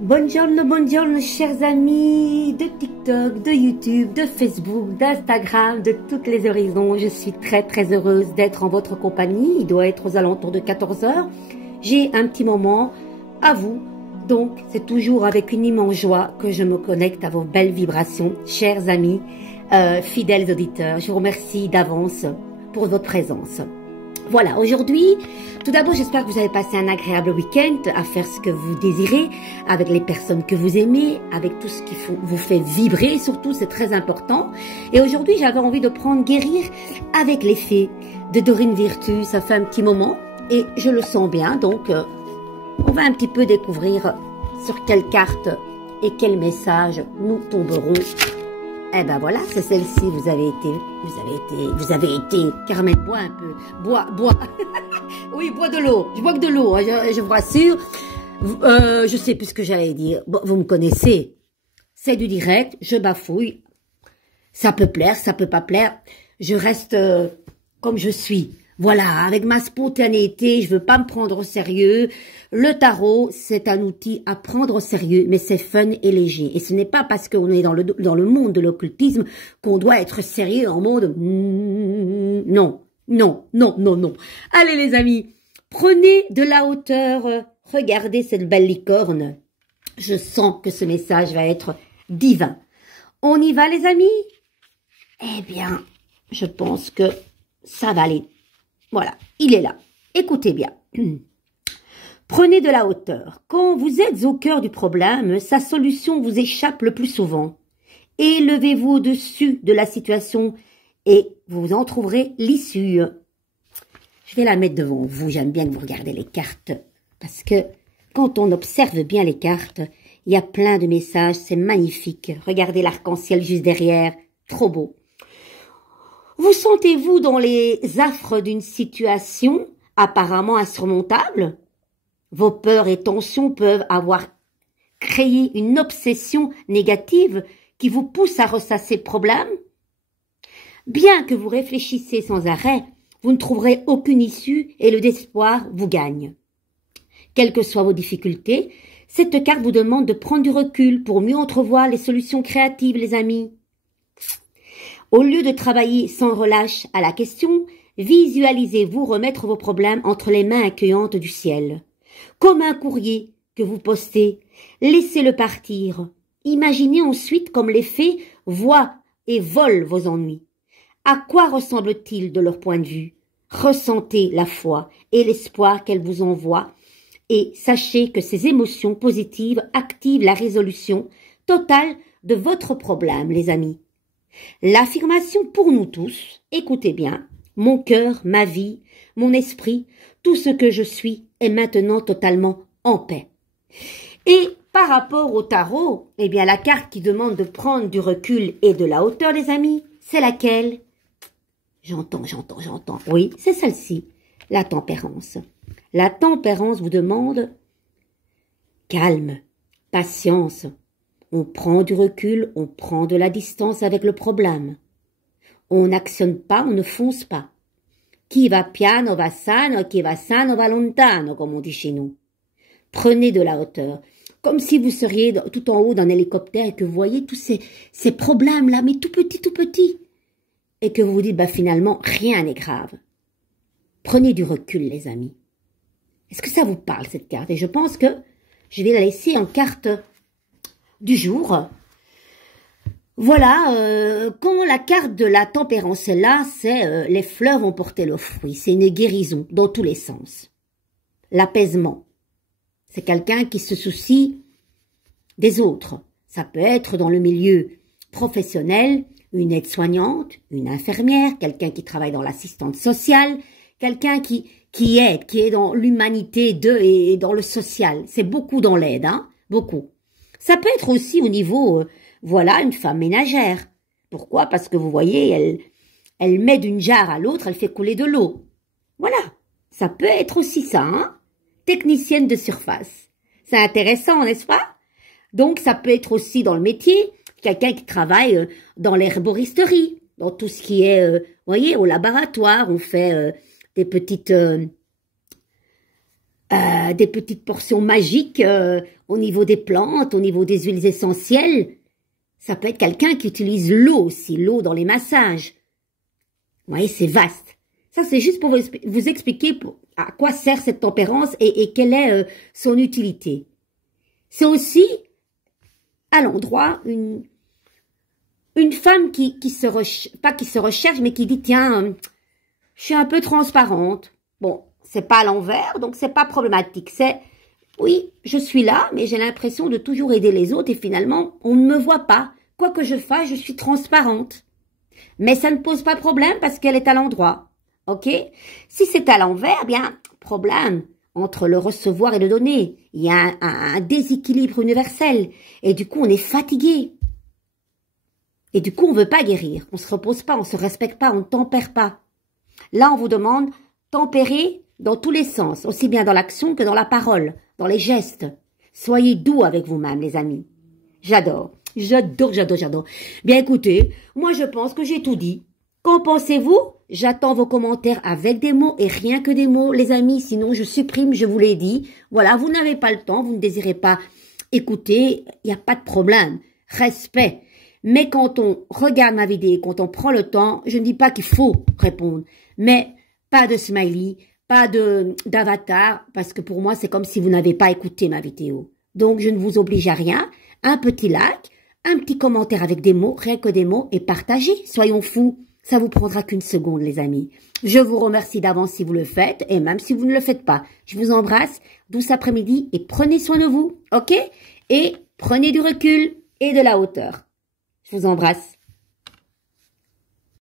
Buongiorno, buongiorno, chers amis de TikTok, de YouTube, de Facebook, d'Instagram, de toutes les horizons. Je suis très heureuse d'être en votre compagnie. Il doit être aux alentours de 14 heures. J'ai un petit moment à vous. Donc, c'est toujours avec une immense joie que je me connecte à vos belles vibrations, chers amis, fidèles auditeurs. Je vous remercie d'avance pour votre présence. Voilà, aujourd'hui, tout d'abord, j'espère que vous avez passé un agréable week-end à faire ce que vous désirez, avec les personnes que vous aimez, avec tout ce qui vous fait vibrer, surtout, c'est très important. Et aujourd'hui, j'avais envie de prendre guérir avec les fées de Dorine Virtue. Ça fait un petit moment et je le sens bien, donc on va un petit peu découvrir sur quelle carte et quel message nous tomberons. Eh ben voilà, c'est celle-ci, vous avez été, Carmen, bois un peu, bois, oui, bois de l'eau, je bois que de l'eau, hein, je vous rassure, je sais plus ce que j'allais dire, bon, vous me connaissez, c'est du direct, je bafouille, ça peut plaire, ça peut pas plaire, je reste comme je suis. Voilà, avec ma spontanéité, je veux pas me prendre au sérieux. Le tarot, c'est un outil à prendre au sérieux, mais c'est fun et léger. Et ce n'est pas parce qu'on est dans le monde de l'occultisme qu'on doit être sérieux en mode non. Allez les amis, prenez de la hauteur, regardez cette belle licorne. Je sens que ce message va être divin. On y va les amis? Eh bien, je pense que ça va aller. Voilà, il est là. Écoutez bien. Prenez de la hauteur. Quand vous êtes au cœur du problème, sa solution vous échappe le plus souvent. Élevez-vous au-dessus de la situation et vous en trouverez l'issue. Je vais la mettre devant vous. J'aime bien que vous regardez les cartes. Parce que quand on observe bien les cartes, il y a plein de messages. C'est magnifique. Regardez l'arc-en-ciel juste derrière. Trop beau. Vous sentez-vous dans les affres d'une situation apparemment insurmontable? Vos peurs et tensions peuvent avoir créé une obsession négative qui vous pousse à ressasser le problème? Bien que vous réfléchissez sans arrêt, vous ne trouverez aucune issue et le désespoir vous gagne. Quelles que soient vos difficultés, cette carte vous demande de prendre du recul pour mieux entrevoir les solutions créatives, les amis. Au lieu de travailler sans relâche à la question, visualisez-vous remettre vos problèmes entre les mains accueillantes du ciel. Comme un courrier que vous postez, laissez-le partir. Imaginez ensuite comme les fées voient et volent vos ennuis. À quoi ressemblent-ils de leur point de vue? Ressentez la foi et l'espoir qu'elles vous envoient et sachez que ces émotions positives activent la résolution totale de votre problème, les amis. L'affirmation pour nous tous, écoutez bien, mon cœur, ma vie, mon esprit, tout ce que je suis est maintenant totalement en paix. Et par rapport au tarot, eh bien la carte qui demande de prendre du recul et de la hauteur, les amis, c'est laquelle? J'entends. Oui, c'est celle-ci, la tempérance. La tempérance vous demande calme, patience. On prend du recul, on prend de la distance avec le problème. On n'actionne pas, on ne fonce pas. Qui va piano va sano, qui va sano va lontano, comme on dit chez nous. Prenez de la hauteur, comme si vous seriez tout en haut d'un hélicoptère et que vous voyez tous ces problèmes-là, mais tout petits, et que vous vous dites, bah finalement, rien n'est grave. Prenez du recul, les amis. Est-ce que ça vous parle, cette carte? Et je pense que je vais la laisser en carte du jour. Voilà, quand la carte de la tempérance est là, c'est les fleurs vont porter le fruit. C'est une guérison dans tous les sens. L'apaisement. C'est quelqu'un qui se soucie des autres. Ça peut être dans le milieu professionnel, une aide-soignante, une infirmière, quelqu'un qui travaille dans l'assistante sociale, quelqu'un qui aide, qui est dans l'humanité et dans le social. C'est beaucoup dans l'aide, hein, beaucoup. Ça peut être aussi au niveau, voilà, une femme ménagère. Pourquoi? Parce que vous voyez, elle met d'une jarre à l'autre, elle fait couler de l'eau. Voilà, ça peut être aussi ça, hein. Technicienne de surface. C'est intéressant, n'est-ce pas? Donc, ça peut être aussi dans le métier, quelqu'un qui travaille dans l'herboristerie, dans tout ce qui est, vous voyez, au laboratoire, on fait des petites des petites portions magiques au niveau des plantes, au niveau des huiles essentielles. Ça peut être quelqu'un qui utilise l'eau aussi, l'eau dans les massages. Vous voyez, c'est vaste. Ça, c'est juste pour vous expliquer à quoi sert cette tempérance et quelle est son utilité. C'est aussi, à l'endroit, une femme pas qui se recherche, mais qui dit, tiens, je suis un peu transparente. Bon, c'est pas à l'envers, donc c'est pas problématique. C'est, oui, je suis là, mais j'ai l'impression de toujours aider les autres et finalement, on ne me voit pas. Quoi que je fasse, je suis transparente. Mais ça ne pose pas problème parce qu'elle est à l'endroit. Ok? Si c'est à l'envers, bien, problème entre le recevoir et le donner. Il y a un déséquilibre universel. Et du coup, on est fatigué. Et du coup, on veut pas guérir. On se repose pas, on se respecte pas, on ne tempère pas. Là, on vous demande tempérer dans tous les sens, aussi bien dans l'action que dans la parole, dans les gestes. Soyez doux avec vous-même, les amis. J'adore. J'adore, j'adore, j'adore. Bien écoutez, moi je pense que j'ai tout dit. Qu'en pensez-vous? J'attends vos commentaires avec des mots et rien que des mots, les amis. Sinon, je supprime, je vous l'ai dit. Voilà, vous n'avez pas le temps, vous ne désirez pas écouter. Il n'y a pas de problème. Respect. Mais quand on regarde ma vidéo, quand on prend le temps, je ne dis pas qu'il faut répondre. Mais pas de smiley, pas d'avatar, parce que pour moi, c'est comme si vous n'avez pas écouté ma vidéo. Donc, je ne vous oblige à rien. Un petit like, un petit commentaire avec des mots, rien que des mots, et partagez. Soyons fous. Ça vous prendra qu'une seconde, les amis. Je vous remercie d'avance si vous le faites, et même si vous ne le faites pas. Je vous embrasse, douce après-midi, et prenez soin de vous, ok? Et prenez du recul et de la hauteur. Je vous embrasse.